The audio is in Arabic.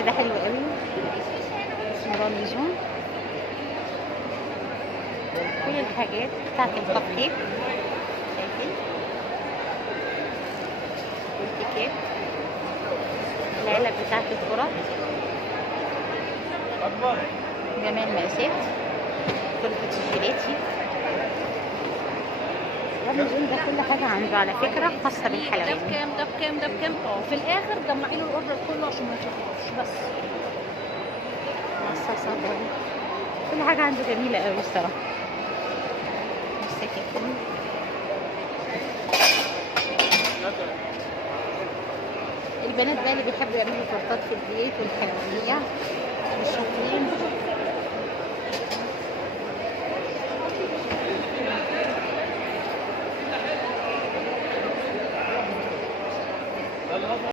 بصي ده حلو قوي، اسمه راميزون. كل الحاجات بتاعت الكب كيك، شايفين والكيكات، العلب بتاعت الذرة، جميع المقاسات، تورتة الجيلاتي. راميزون ده كل حاجة عنده على فكرة خاصة ده بالحلويات. بكام ده بكام ده بكام؟ في الاخر جمعي له الاوردر كله عشان ما يتلخبطش بس. مصاصات برضه، كل حاجة عنده جميلة قوي الصراحة. بصي كده، البنات بقى اللي بيحبوا يعملوا تورتات في البيت والحلويات والشوكولاتة